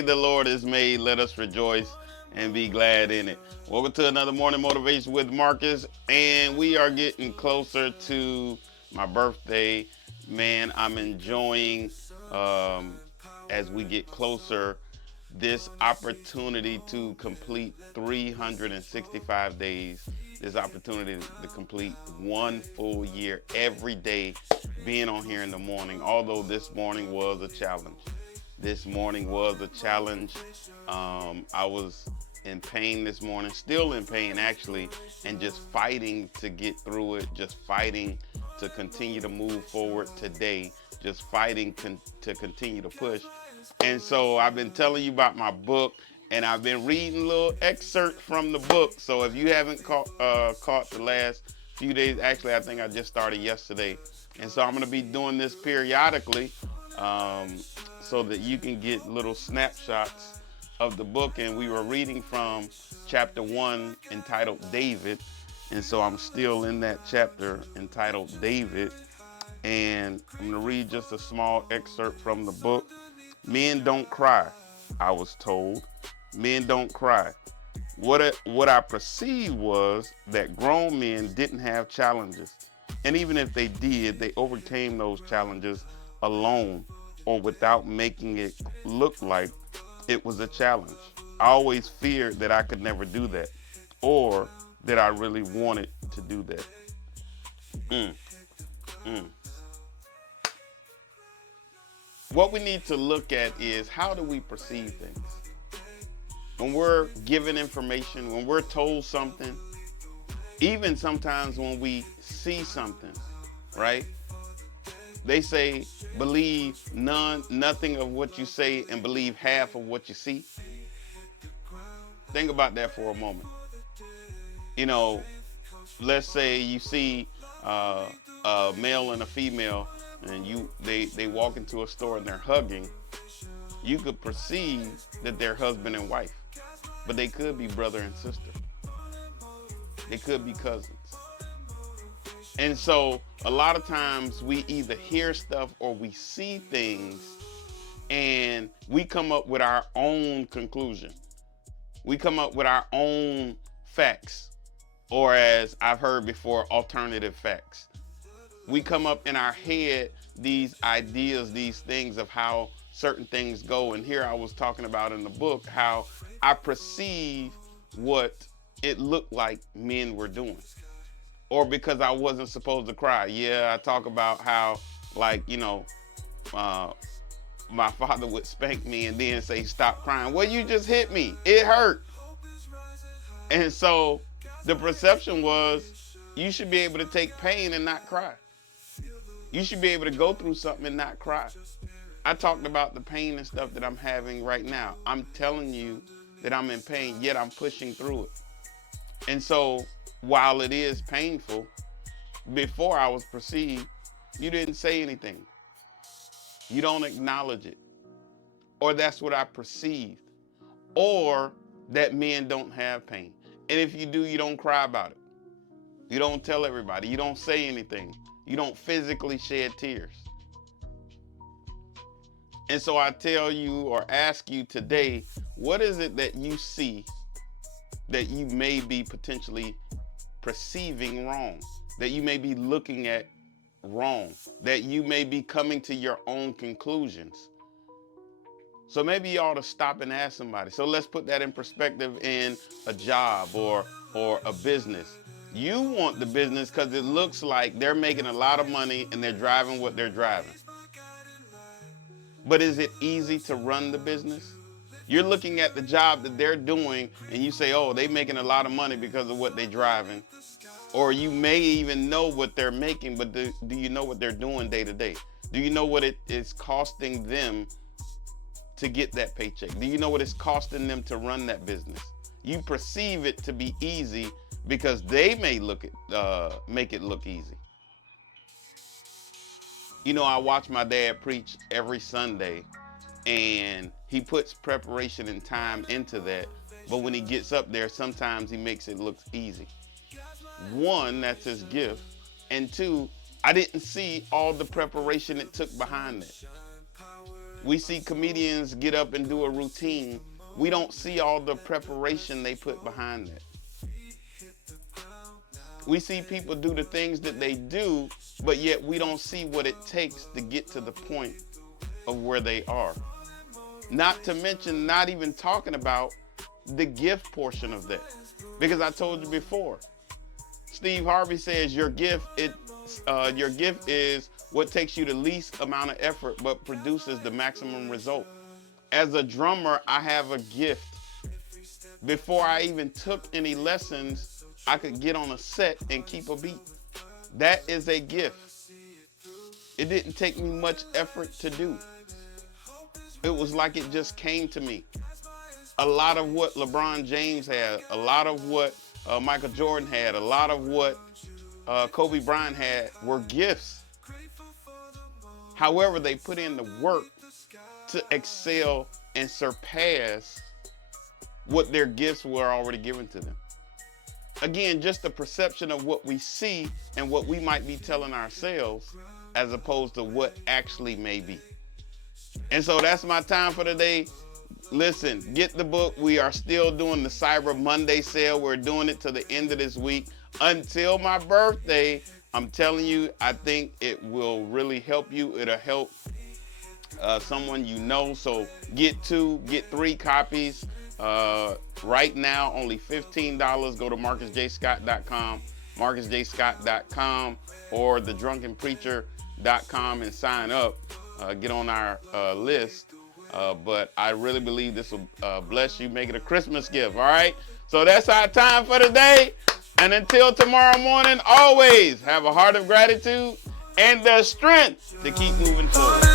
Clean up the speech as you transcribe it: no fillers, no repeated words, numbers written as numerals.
day the Lord has made. Let us rejoice and be glad in it. Welcome to another morning motivation with Marcus, and we are getting closer to my birthday. Man, I'm enjoying um, as we get closer this opportunity to complete 365 days, this opportunity to complete one full year every day being on here in the morning, although this morning was a challenge. This morning was a challenge. I was in pain this morning, still in pain actually, and just fighting to get through it, just fighting to continue to move forward today, just fighting to continue to push. And so I've been telling you about my book, and I've been reading little excerpts from the book. So if you haven't caught the last few days, actually I think I just started yesterday, and so I'm going to be doing this periodically, um, so that you can get little snapshots of the book. And we were reading from chapter 1 entitled David, and so I'm still in that chapter entitled David, and I'm going to read just a small excerpt from the book. Men don't cry, I was told. Men don't cry. What I perceived was that grown men didn't have challenges. And even if they did, they overcame those challenges alone or without making it look like it was a challenge. I always feared that I could never do that, or that I really wanted to do that. Mm, mm. What we need to look at is, how do we perceive things? When we're given information, when we're told something, even sometimes when we see something, right? They say, believe nothing of what you say and believe half of what you see. Think about that for a moment. You know, let's say you see uh, a male and a female, and they walk into a store and they're hugging. You could perceive that they're husband and wife, but they could be brother and sister. They could be cousins. And so a lot of times we either hear stuff or we see things, and we come up with our own conclusion. We come up with our own facts, or as I've heard before, alternative facts. We come up in our head these ideas, these things of how certain things go. And here I was talking about in the book how I perceive what it looked like men were doing. Or because I wasn't supposed to cry. Yeah, I talk about how, like, uh, my father would spank me and then say, stop crying. Well, you just hit me. It hurt. And so the perception was, you should be able to take pain and not cry. You should be able to go through something and not cry. I talked about the pain and stuff that I'm having right now. I'm telling you that I'm in pain, yet I'm pushing through it. And so while it is painful, before I was perceived, you didn't say anything. You don't acknowledge it. Or that's what I perceived. Or that men don't have pain. And if you do, you don't cry about it. You don't tell everybody. You don't say anything. You don't physically shed tears. And so I tell you, or ask you today, what is it that you see that you may be potentially perceiving wrong, that you may be looking at wrong, that you may be coming to your own conclusions? So maybe you ought to stop and ask somebody. So let's put that in perspective in a job or a business. You want the business because it looks like they're making a lot of money and they're driving what they're driving. But is it easy to run the business? You're looking at the job that they're doing and you say, oh, they're making a lot of money because of what they're driving. Or you may even know what they're making, but do you know what they're doing day to day? Do you know what it is costing them to get that paycheck? Do you know what it's costing them to run that business? You perceive it to be easy because they may make it look easy. You know, I watch my dad preach every Sunday, and he puts preparation and time into that. But when he gets up there, sometimes he makes it look easy. One, that's his gift. And two, I didn't see all the preparation it took behind that. We see comedians get up and do a routine. We don't see all the preparation they put behind it. We see people do the things that they do, but yet we don't see what it takes to get to the point of where they are. Not to mention, not even talking about the gift portion of that. Because I told you before, Steve Harvey says your gift is what takes you the least amount of effort but produces the maximum result. As a drummer, I have a gift. Before I even took any lessons, I could get on a set and keep a beat. That is a gift. It didn't take me much effort to do. It was like it just came to me. A lot of what LeBron James had, a lot of what Michael Jordan had, a lot of what Kobe Bryant had were gifts. However, they put in the work to excel and surpass what their gifts were already given to them. Again, just the perception of what we see and what we might be telling ourselves as opposed to what actually may be. And so that's my time for today. Listen, get the book. We are still doing the Cyber Monday sale. We're doing it to the end of this week until my birthday. I'm telling you, I think it will really help you. It'll help someone you know. So get 3 copies. Right now, only $15. Go to marcusjscott.com, marcusjscott.com, or thedrunkenpreacher.com and sign up. Get on our list. But I really believe this will bless you. Make it a Christmas gift, all right? So that's our time for today. And until tomorrow morning, always have a heart of gratitude and the strength to keep moving forward.